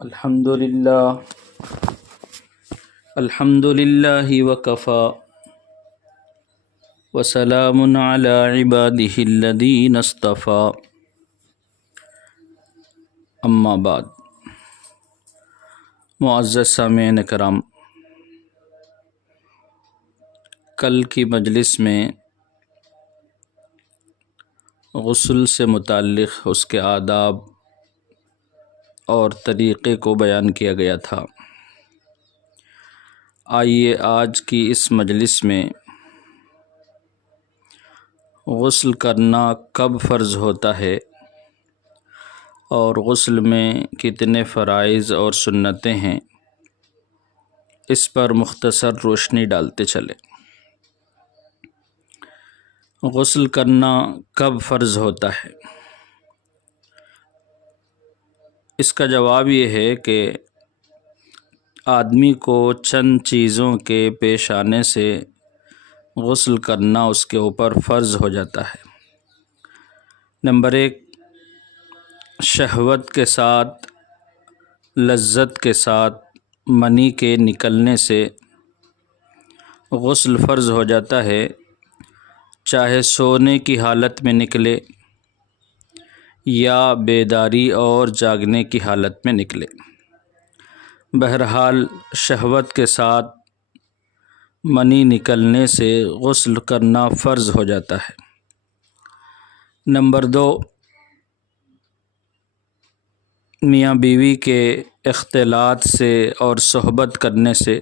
الحمد للہ وکفی وسلام علی عباده الذین اصطفی اما بعد۔ معزز سامعین کرام، کل کی مجلس میں غسل سے متعلق اس کے آداب اور طریقے کو بیان کیا گیا تھا۔ آئیے آج کی اس مجلس میں غسل کرنا کب فرض ہوتا ہے اور غسل میں کتنے فرائض اور سنتیں ہیں، اس پر مختصر روشنی ڈالتے چلیں۔ غسل کرنا کب فرض ہوتا ہے؟ اس کا جواب یہ ہے کہ آدمی کو چند چیزوں کے پیش آنے سے غسل کرنا اس کے اوپر فرض ہو جاتا ہے۔ نمبر 1، شہوت کے ساتھ، لذت کے ساتھ منی کے نکلنے سے غسل فرض ہو جاتا ہے، چاہے سونے کی حالت میں نکلے یا بیداری اور جاگنے کی حالت میں نکلے۔ بہرحال شہوت کے ساتھ منی نکلنے سے غسل کرنا فرض ہو جاتا ہے۔ نمبر 2، میاں بیوی کے اختلاط سے اور صحبت کرنے سے،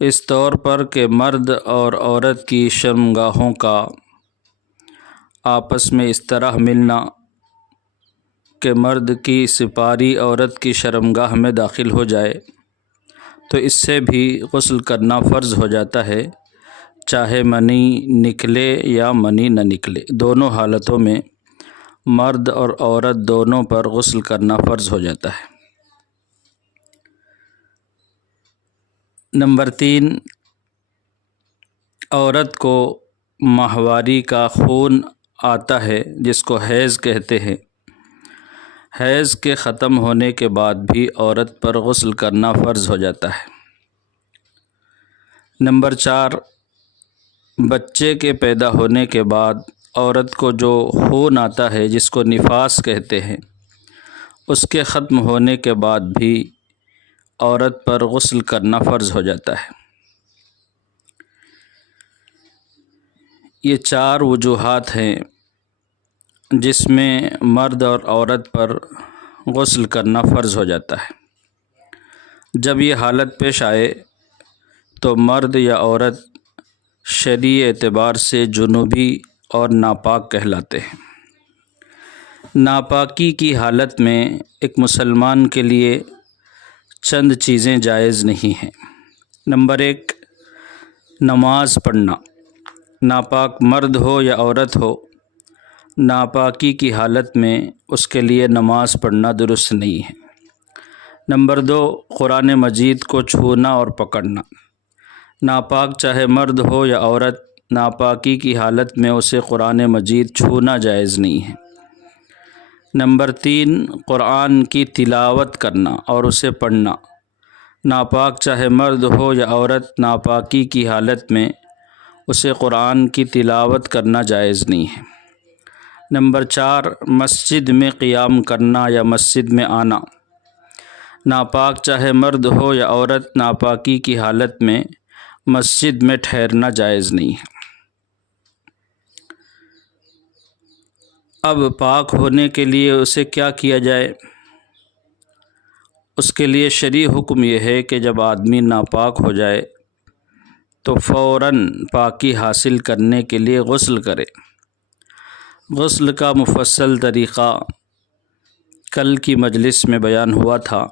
اس طور پر کہ مرد اور عورت کی شرمگاہوں کا آپس میں اس طرح ملنا کہ مرد کی سپاری عورت کی شرمگاہ میں داخل ہو جائے، تو اس سے بھی غسل کرنا فرض ہو جاتا ہے، چاہے منی نکلے یا منی نہ نکلے، دونوں حالتوں میں مرد اور عورت دونوں پر غسل کرنا فرض ہو جاتا ہے۔ نمبر 3، عورت کو ماہواری کا خون آتا ہے جس کو حیض کہتے ہیں۔ حیض کے ختم ہونے کے بعد بھی عورت پر غسل کرنا فرض ہو جاتا ہے۔ نمبر 4، بچے کے پیدا ہونے کے بعد عورت کو جو خون آتا ہے جس کو نفاس کہتے ہیں، اس کے ختم ہونے کے بعد بھی عورت پر غسل کرنا فرض ہو جاتا ہے۔ یہ 4 وجوہات ہیں جس میں مرد اور عورت پر غسل کرنا فرض ہو جاتا ہے۔ جب یہ حالت پیش آئے تو مرد یا عورت شرعی اعتبار سے جنوبی اور ناپاک کہلاتے ہیں۔ ناپاکی کی حالت میں ایک مسلمان کے لیے چند چیزیں جائز نہیں ہیں۔ نمبر 1، نماز پڑھنا۔ ناپاک مرد ہو یا عورت ہو، ناپاکی کی حالت میں اس کے لیے نماز پڑھنا درست نہیں ہے۔ نمبر 2، قرآن مجید کو چھونا اور پکڑنا۔ ناپاک چاہے مرد ہو یا عورت، ناپاکی کی حالت میں اسے قرآن مجید چھونا جائز نہیں ہے۔ نمبر 3، قرآن کی تلاوت کرنا اور اسے پڑھنا۔ ناپاک چاہے مرد ہو یا عورت، ناپاکی کی حالت میں اسے قرآن کی تلاوت کرنا جائز نہیں ہے۔ نمبر 4، مسجد میں قیام کرنا یا مسجد میں آنا۔ ناپاک چاہے مرد ہو یا عورت، ناپاکی کی حالت میں مسجد میں ٹھہرنا جائز نہیں ہے۔ اب پاک ہونے کے لیے اسے کیا کیا جائے؟ اس کے لیے شرعی حکم یہ ہے کہ جب آدمی ناپاک ہو جائے تو فوراً پاکی حاصل کرنے کے لیے غسل کرے۔ غسل کا مفصل طریقہ کل کی مجلس میں بیان ہوا تھا۔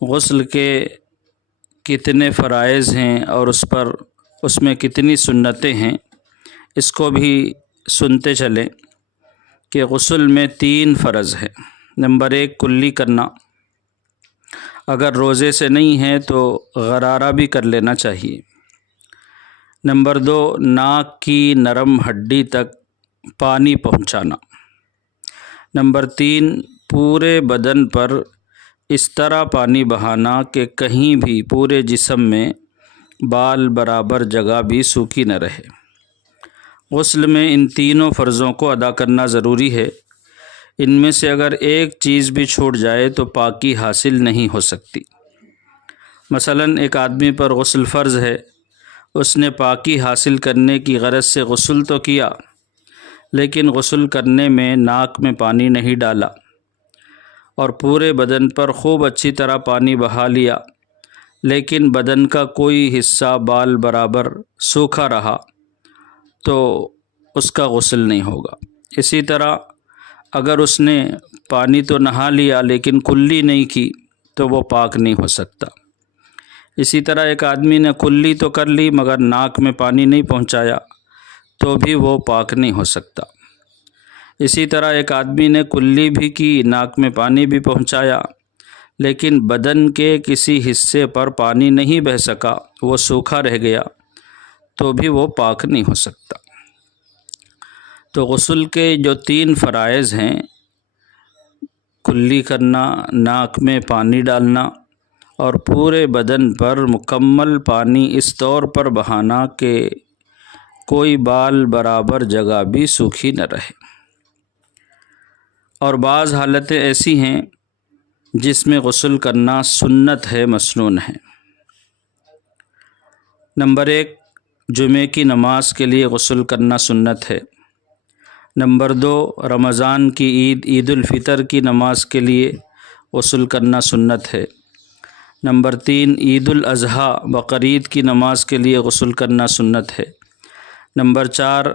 غسل کے کتنے فرائض ہیں اور اس میں کتنی سنتیں ہیں، اس کو بھی سنتے چلیں کہ غسل میں 3 فرض ہیں۔ نمبر 1، کلی کرنا۔ اگر روزے سے نہیں ہے تو غرارہ بھی کر لینا چاہیے۔ نمبر 2، ناک کی نرم ہڈی تک پانی پہنچانا۔ نمبر 3، پورے بدن پر اس طرح پانی بہانا کہ کہیں بھی پورے جسم میں بال برابر جگہ بھی سوکھی نہ رہے۔ غسل میں ان تینوں فرضوں کو ادا کرنا ضروری ہے۔ ان میں سے اگر ایک چیز بھی چھوٹ جائے تو پاکی حاصل نہیں ہو سکتی۔ مثلاً ایک آدمی پر غسل فرض ہے، اس نے پاکی حاصل کرنے کی غرض سے غسل تو کیا، لیکن غسل کرنے میں ناک میں پانی نہیں ڈالا اور پورے بدن پر خوب اچھی طرح پانی بہا لیا، لیکن بدن کا کوئی حصہ بال برابر سوکھا رہا تو اس کا غسل نہیں ہوگا۔ اسی طرح اگر اس نے پانی تو نہا لیا لیکن کلی نہیں کی تو وہ پاک نہیں ہو سکتا۔ اسی طرح ایک آدمی نے کلی تو کر لی مگر ناک میں پانی نہیں پہنچایا تو بھی وہ پاک نہیں ہو سکتا۔ اسی طرح ایک آدمی نے کلی بھی کی، ناک میں پانی بھی پہنچایا، لیکن بدن کے کسی حصے پر پانی نہیں بہہ سکا، وہ سوکھا رہ گیا تو بھی وہ پاک نہیں ہو سکتا۔ تو غسل کے جو 3 فرائض ہیں، کلی کرنا، ناک میں پانی ڈالنا اور پورے بدن پر مکمل پانی اس طور پر بہانا کہ کوئی بال برابر جگہ بھی سوکھی نہ رہے۔ اور بعض حالتیں ایسی ہیں جس میں غسل کرنا سنت ہے، مسنون ہے۔ نمبر 1، جمعے کی نماز کے لیے غسل کرنا سنت ہے۔ نمبر 2، رمضان کی عید الفطر کی نماز کے لیے غسل کرنا سنت ہے۔ نمبر 3، عید الاضحیٰ بقرعید کی نماز کے لیے غسل کرنا سنت ہے۔ نمبر 4،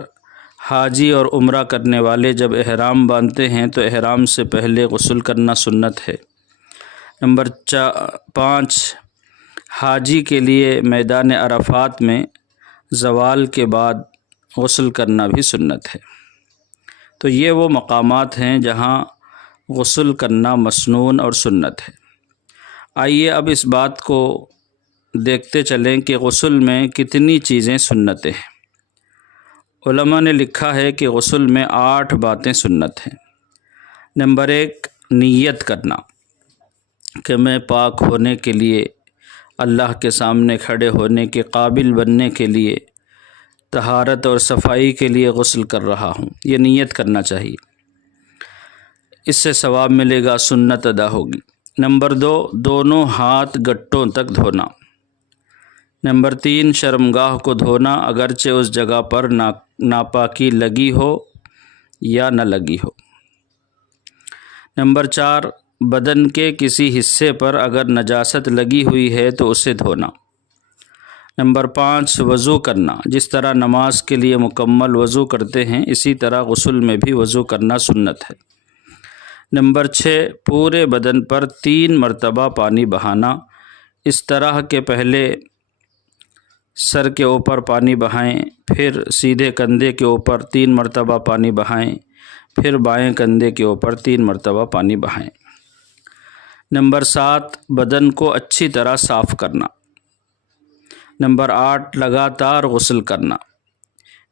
حاجی اور عمرہ کرنے والے جب احرام باندھتے ہیں تو احرام سے پہلے غسل کرنا سنت ہے۔ نمبر 5، حاجی کے لیے میدان عرفات میں زوال کے بعد غسل کرنا بھی سنت ہے۔ تو یہ وہ مقامات ہیں جہاں غسل کرنا مسنون اور سنت ہے۔ آئیے اب اس بات کو دیکھتے چلیں کہ غسل میں کتنی چیزیں سنتیں ہیں۔ علماء نے لکھا ہے کہ غسل میں 8 باتیں سنت ہیں۔ نمبر 1، نیت کرنا کہ میں پاک ہونے کے لیے، اللہ کے سامنے کھڑے ہونے کے قابل بننے کے لیے، طہارت اور صفائی کے لیے غسل کر رہا ہوں، یہ نیت کرنا چاہیے، اس سے ثواب ملے گا، سنت ادا ہوگی۔ نمبر 2، دونوں ہاتھ گٹوں تک دھونا۔ نمبر 3، شرمگاہ کو دھونا اگرچہ اس جگہ پر ناپاکی لگی ہو یا نہ لگی ہو۔ نمبر 4، بدن کے کسی حصے پر اگر نجاست لگی ہوئی ہے تو اسے دھونا۔ نمبر 5، وضو کرنا، جس طرح نماز کے لیے مکمل وضو کرتے ہیں اسی طرح غسل میں بھی وضو کرنا سنت ہے۔ نمبر 6، پورے بدن پر 3 مرتبہ پانی بہانا، اس طرح کہ پہلے سر کے اوپر پانی بہائیں، پھر سیدھے کندھے کے اوپر 3 مرتبہ پانی بہائیں، پھر بائیں کندھے کے اوپر 3 مرتبہ پانی بہائیں۔ نمبر 7، بدن کو اچھی طرح صاف کرنا۔ نمبر 8، لگاتار غسل کرنا،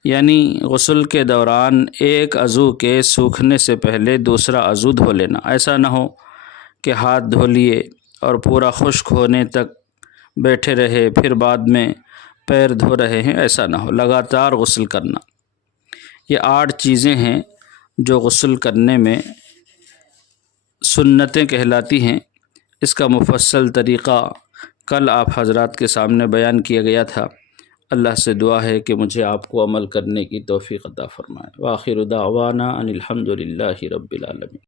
یعنی غسل کے دوران ایک عضو کے سوکھنے سے پہلے دوسرا عضو دھو لینا۔ ایسا نہ ہو کہ ہاتھ دھو لیے اور پورا خشک ہونے تک بیٹھے رہے پھر بعد میں پیر دھو رہے ہیں، ایسا نہ ہو، لگاتار غسل کرنا۔ یہ 8 چیزیں ہیں جو غسل کرنے میں سنتیں کہلاتی ہیں۔ اس کا مفصل طریقہ کل آپ حضرات کے سامنے بیان کیا گیا تھا۔ اللہ سے دعا ہے کہ مجھے آپ کو عمل کرنے کی توفیق عطا فرمائے۔ وآخر دعوانا ان الحمد للہ رب العالمین۔